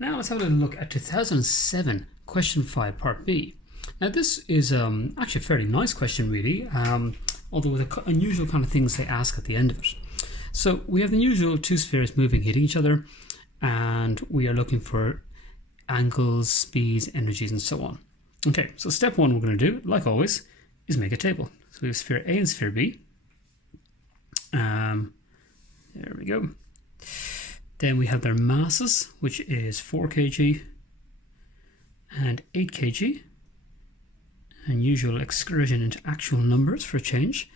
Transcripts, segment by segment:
Now let's have a look at 2007 question 5 part B. Now this is actually a fairly nice question really, although with the unusual kind of things they ask at the end of it. So we have the usual two spheres moving, hitting each other, and we are looking for angles, speeds, energies, and so on. Okay, so step one we're going to do, like always, is make a table. So we have sphere A and sphere B. There we go. Then we have their masses, which is 4 kg and 8 kg. And usual excursion into actual numbers for a change.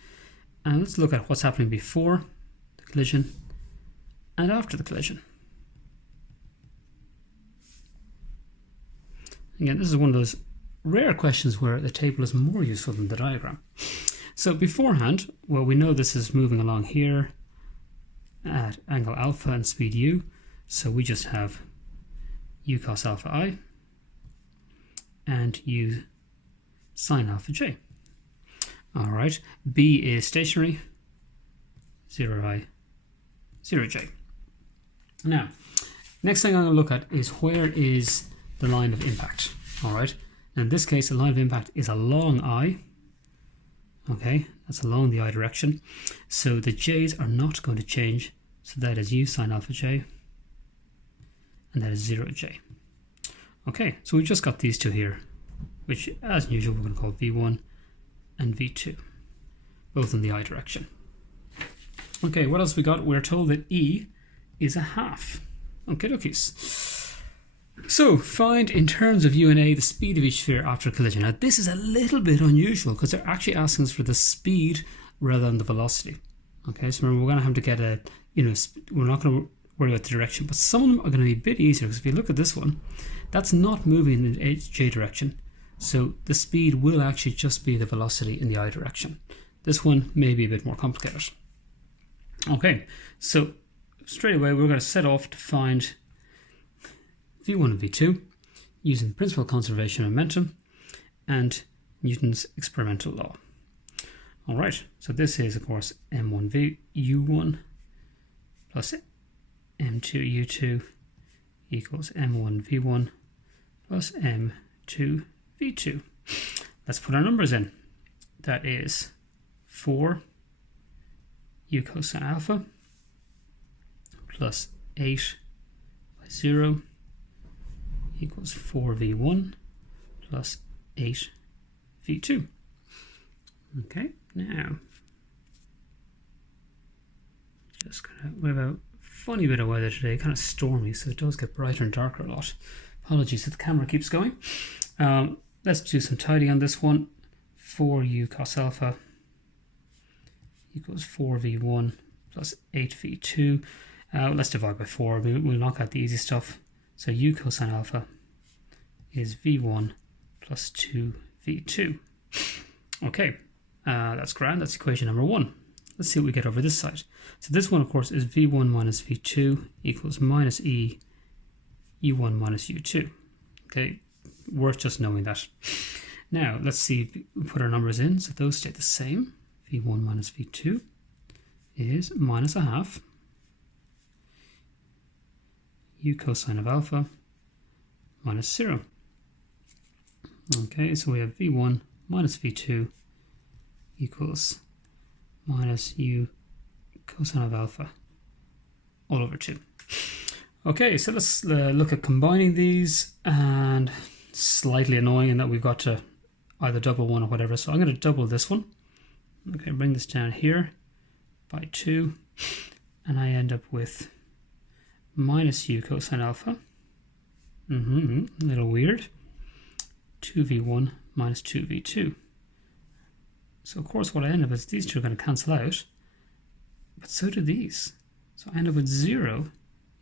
And let's look at what's happening before the collision and after the collision. Again, this is one of those rare questions where the table is more useful than the diagram. So beforehand, well, we know this is moving along here at angle alpha and speed u, so we just have u cos alpha I and u sine alpha j. Alright, B is stationary, 0i, 0j. Now, next thing I'm going to look at is where is the line of impact. Alright, in this case the line of impact is along I. Okay, that's along the I direction. So the j's are not going to change. So that is u sine alpha j, and that is 0j. Okay, so we've just got these two here, which as usual we're going to call V1 and V2, both in the I direction. Okay, what else we got? We're told that E is a half. Okay, dokies. So find in terms of U and A the speed of each sphere after a collision. Now this is a little bit unusual because they're actually asking us for the speed rather than the velocity. Okay, so remember we're going to have to get a, we're not going to worry about the direction, but some of them are going to be a bit easier because if you look at this one, that's not moving in the j direction. So the speed will actually just be the velocity in the I direction. This one may be a bit more complicated. Okay, so straight away we're going to set off to find V1 and V2 using the principle of conservation of momentum and Newton's experimental law. Alright, so this is of course m1v u1 plus m2 u2 equals m1 v1 plus m2 v2. Let's put our numbers in. That is 4 u cosine alpha plus 8 by 0 equals 4v1 plus 8v2. Okay, now just we have a funny bit of weather today, kind of stormy, so it does get brighter and darker a lot. Apologies if the camera keeps going. Let's do some tidying on this one. 4u cos alpha equals 4v1 plus 8v2. Let's divide by 4. We'll knock out the easy stuff. So u cosine alpha is v1 plus 2v2. Okay, that's grand. That's equation number 1. Let's see what we get over this side. So this one, of course, is v1 minus v2 equals minus e u1 minus u2. Okay, worth just knowing that. Now, let's see if we put our numbers in. So those stay the same. v1 minus v2 is minus a half u cosine of alpha minus 0. Okay, so we have v1 minus v2 equals minus u cosine of alpha all over 2. Okay, so let's look at combining these, and slightly annoying in that we've got to either double one or whatever, so I'm going to double this one. Okay, bring this down here by 2, and I end up with minus u cosine alpha, a little weird, 2v1 minus 2v2. So of course what I end up is these two are going to cancel out, but so do these. So I end up with 0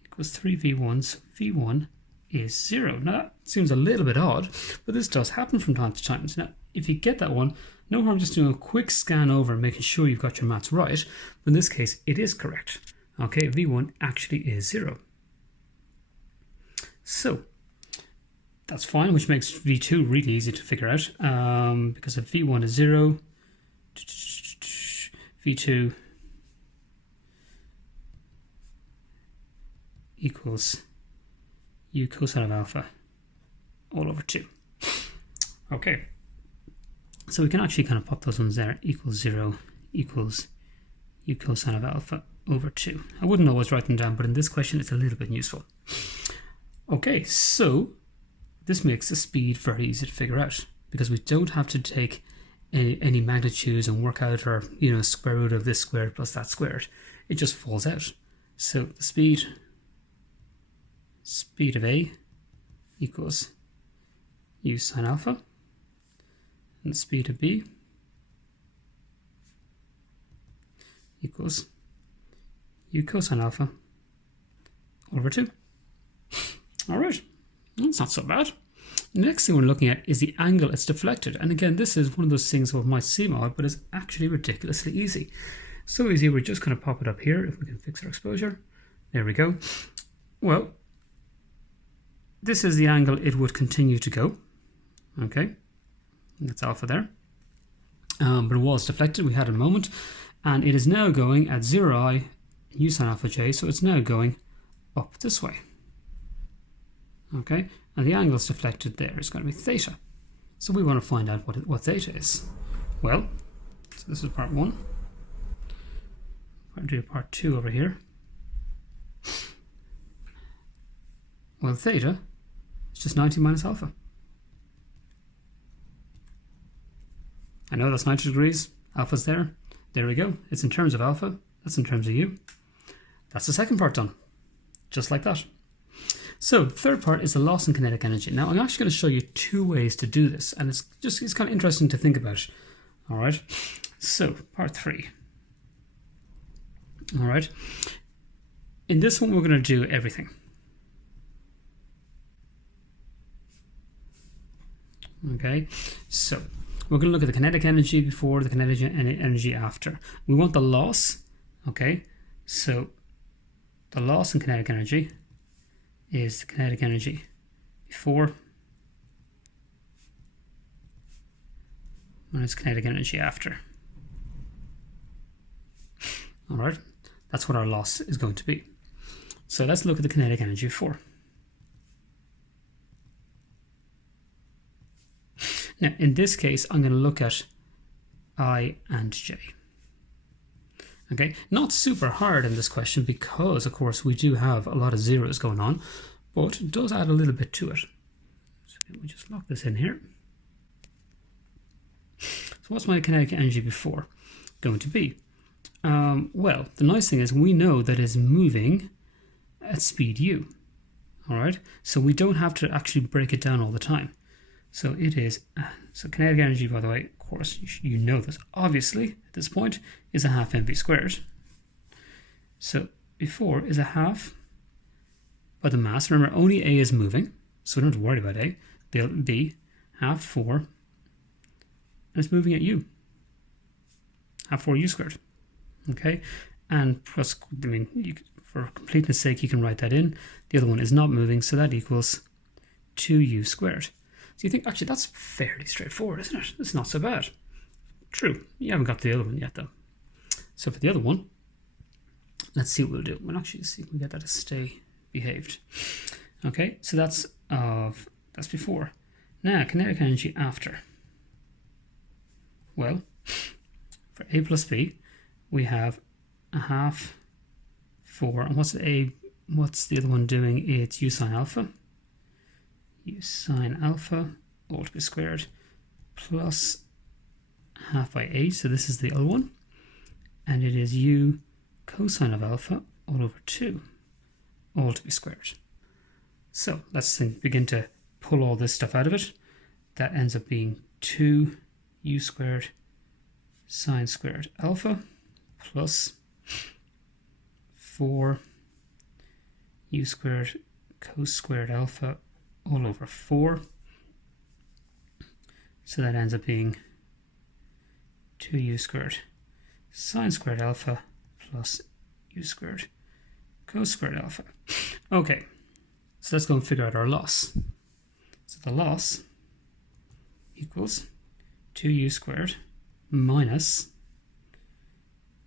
equals 3v1, so v1 is 0. Now that seems a little bit odd, but this does happen from time to time. So now if you get that one, no harm just doing a quick scan over and making sure you've got your maths right, but in this case it is correct. Okay, v1 actually is 0. So that's fine, which makes v2 really easy to figure out, because if v1 is 0, v2 equals u cosine of alpha all over 2. Okay, so we can actually kind of pop those ones there. Equals 0 equals u cosine of alpha over 2. I wouldn't always write them down, but in this question it's a little bit useful. Okay, so this makes the speed very easy to figure out, because we don't have to take any magnitudes and work out our, square root of this squared plus that squared. It just falls out. So the speed of A equals u sine alpha, and the speed of B equals u cosine alpha over 2. All right, that's not so bad. The next thing we're looking at is the angle it's deflected. And again, this is one of those things that might seem odd, but it's actually ridiculously easy. So easy, we're just going to pop it up here if we can fix our exposure. There we go. Well, this is the angle it would continue to go. Okay, that's alpha there. But it was deflected, we had a moment, and it is now going at 0i u sine alpha j, so it's now going up this way. Okay, and the angle is deflected there is going to be theta. So we want to find out what theta is. Well, so this is part 1. I'll do part 2 over here. Well, theta is just 90 minus alpha. I know that's 90 degrees, alpha's there. There we go. It's in terms of alpha, that's in terms of u. That's the second part done, just like that. So the third part is the loss in kinetic energy. Now I'm actually going to show you 2 ways to do this, and it's kind of interesting to think about. All right, so part 3. All right, in this one we're going to do everything. Okay, so we're going to look at the kinetic energy before, the kinetic energy after. We want the loss. Okay, so the loss in kinetic energy is the kinetic energy before minus kinetic energy after. All right, that's what our loss is going to be. So let's look at the kinetic energy before. Now, in this case, I'm going to look at I and J. Okay, not super hard in this question because, of course, we do have a lot of zeros going on, but it does add a little bit to it. So let me just lock this in here. So what's my kinetic energy before going to be? Well, the nice thing is we know that it's moving at speed u. All right, so we don't have to actually break it down all the time. So it is, so kinetic energy, by the way, of course, you know this, obviously, at this point, is a half mv squared. So before is a half by the mass. Remember, only A is moving, so we don't have to worry about A. B, half 4, and it's moving at u. Half 4 u squared. Okay, and plus, I mean, for completeness sake, you can write that in. The other one is not moving, so that equals 2u squared. So you think, actually, that's fairly straightforward, isn't it? It's not so bad. True, you haven't got the other one yet, though. So for the other one, let's see what we'll do. We'll actually see if we can get that to stay behaved. Okay, so that's before. Now, kinetic energy after. Well, for A plus B, we have a half 4. And what's the other one doing? It's u sine alpha. U sine alpha all to be squared plus half by 8, so this is the other one, and it is u cosine of alpha all over 2 all to be squared. So let's begin to pull all this stuff out of it. That ends up being 2 u squared sine squared alpha plus 4 u squared cos squared alpha all over 4. So that ends up being 2u squared sine squared alpha plus u squared cos squared alpha. Okay, so let's go and figure out our loss. So the loss equals 2u squared minus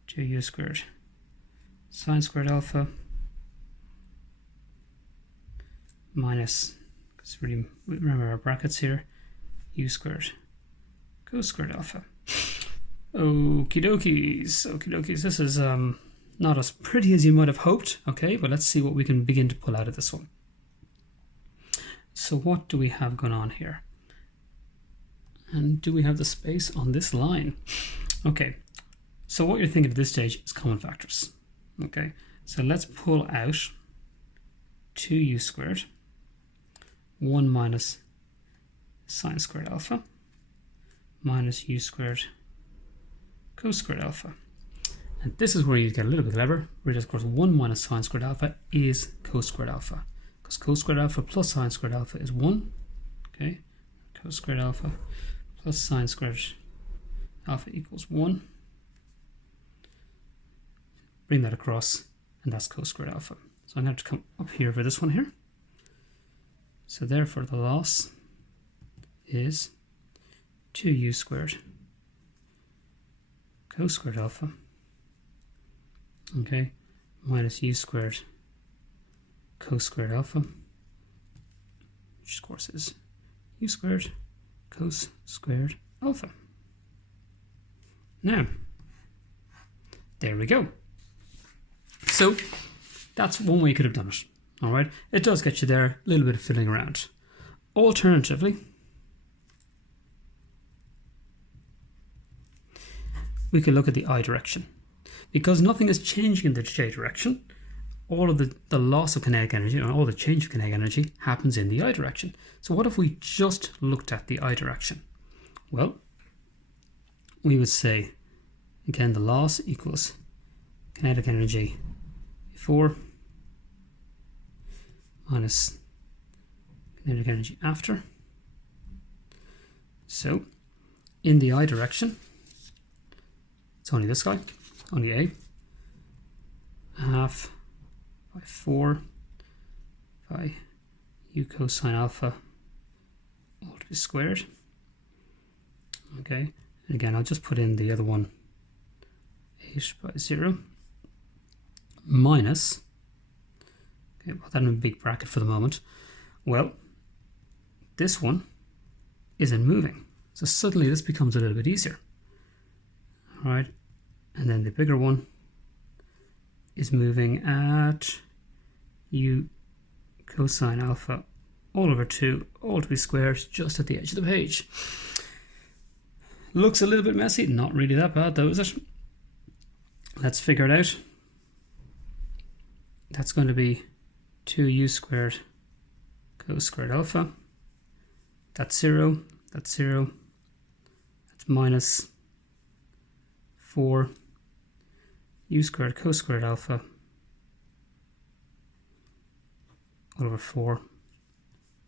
2u squared sine squared alpha minus, because really remember our brackets here, u squared cos squared alpha. Okie dokies, this is not as pretty as you might have hoped, okay, but let's see what we can begin to pull out of this one. So what do we have going on here? And do we have the space on this line? Okay, so what you're thinking at this stage is common factors. Okay, so let's pull out 2u squared 1 minus sine squared alpha minus u squared cos squared alpha. And this is where you get a little bit clever, where of course 1 minus sine squared alpha is cos squared alpha, because cos squared alpha plus sine squared alpha is 1. Okay, cos squared alpha plus sine squared alpha equals 1. Bring that across, and that's cos squared alpha. So I'm going to come up here for this one here. So therefore the loss is 2u squared cos squared alpha, okay, minus u squared cos squared alpha, which of course is u squared cos squared alpha. Now, there we go. So that's one way you could have done it. All right, it does get you there, a little bit of fiddling around. Alternatively, we could look at the I direction. Because nothing is changing in the J direction, all of the loss of kinetic energy, or all the change of kinetic energy, happens in the I direction. So what if we just looked at the I direction? Well, we would say, again, the loss equals kinetic energy before minus kinetic energy after. So in the I direction, it's only this guy, only A, half by 4 by u cosine alpha all to be squared. Okay, and again I'll just put in the other one, 8 by 0 minus, okay, put that in a big bracket for the moment. Well, this one isn't moving, so suddenly this becomes a little bit easier. All right, and then the bigger one is moving at u cosine alpha all over 2 all to be squared just at the edge of the page. Looks a little bit messy, not really that bad though, is it? Let's figure it out. That's going to be 2u squared cos squared alpha. That's 0, that's 0. That's minus 4 u squared cos squared alpha all over 4.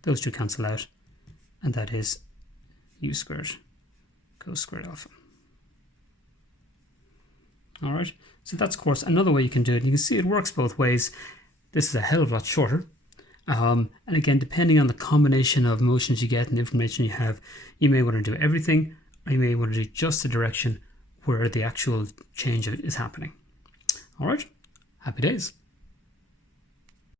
Those two cancel out, and that is u squared cos squared alpha. All right, so that's of course another way you can do it. You can see it works both ways. This is a hell of a lot shorter. And again, depending on the combination of motions you get and information you have, you may want to do everything, or you may want to do just the direction where the actual change is happening. All right, happy days.